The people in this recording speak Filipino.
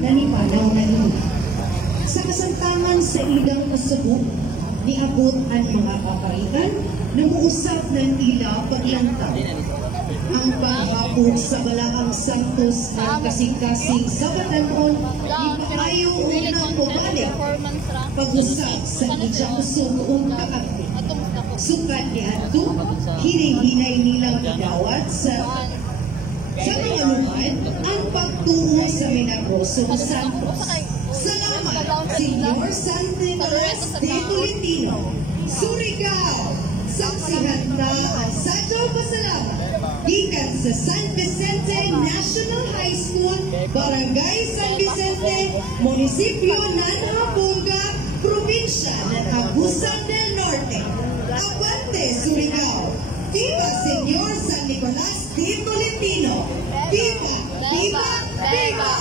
nanipanaw na nila. Sa kasamtangan sa ilang kasabot, niabot ang mga kaparitan na muusap ng ila paglantaw. Ang paghapog sa balaang santos ng kasing-kasing sa Batanon, ipaayo unang pumalik, pag-usap sa ijakusong noong kaakit. Sukat ni Ato, hining-hinay nilang idawat sa mga luhan ang pagtungo sa Milagroso Santos. Salamat, Senyor San Nicolas de Tolentino, Surigao, saksihan na ang sadyo pasalamat gikan sa San Vicente National High School, Barangay San Vicente, Munisipyo ng Habonga, Probinsya ng Agusan del Norte. Aguante, Surigao! Viva, Senyor San Nicolas de Tolentino! Viva! Viva! Viva!